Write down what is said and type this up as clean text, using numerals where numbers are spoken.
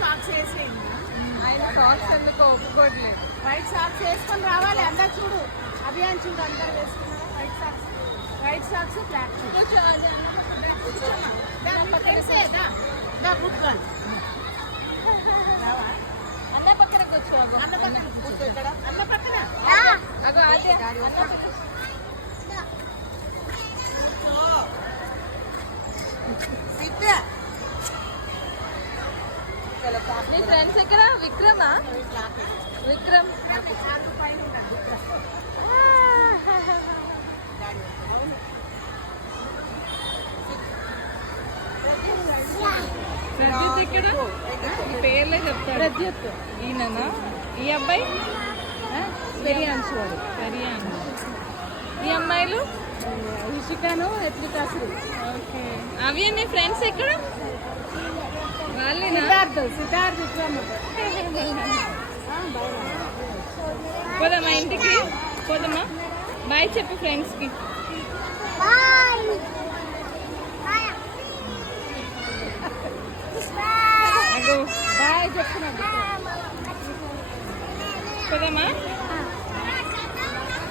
Socks వేసేయండి. ఆయన socks ఎందుకు ఒప్పుకోవట్లేదు. వైట్ సాక్స్ వేసుకొని రావాలి. అందరు చూడు, అభియాన్ చూడు, అందరు వేసుకున్నారా white socks? White socks black అన్న పక్కన కూర్చో. అన్న పక్కన కూర్చో. ఇక్కడ అన్న పక్కన మీ ఫ్రెండ్స్ ఎక్కడ? విక్రమా? విక్రమ్ ప్రద్యుత్ ఎక్కడ? ఈ పేర్లే చెప్తారు. ప్రద్యుత్ ఈయననా? ఈ అబ్బాయి పెరియాన్స్ వాడు. పెరియాన్. ఈ అమ్మాయిలు రిషికాను ఎత్లికాసులు. ఓకే. అవి నీ ఫ్రెండ్స్ ఎక్కడ? వాళ్ళేనా? సిద్ధార్థ్ విక్రమ్. పోదామా ఇంటికి? పోదామా? బాయ్ చెప్పు ఫ్రెండ్స్కి. అగో బాయ్ చెప్తున్నాడు. పోదామా?